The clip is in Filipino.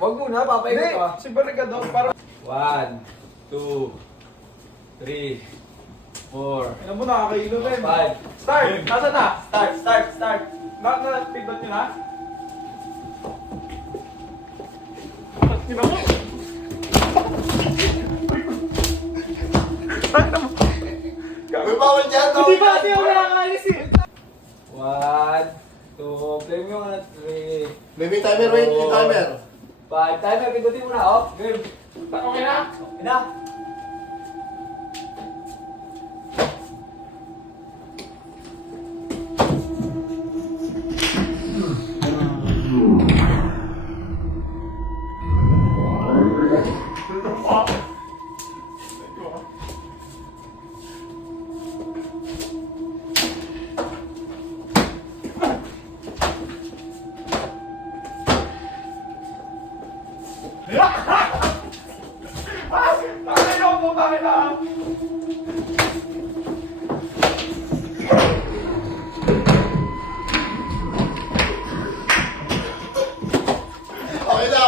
Wag muna, papaikot ka. Si Barricador, parang... 1, 2, 3, 4, Ano mo, nakakailo na yun. 5. Start! Nasaan na? Start. Na-pindot nyo na? Di ba mo? May bawal dyan, Hindi ba kasi ako nakakalis eh? 1, 2, play mo yung 3, May timer, may timer. 5. Timer, pindutin mo na, oh. Game. Okay na? Ina. Takay na po, takay na! Okay na.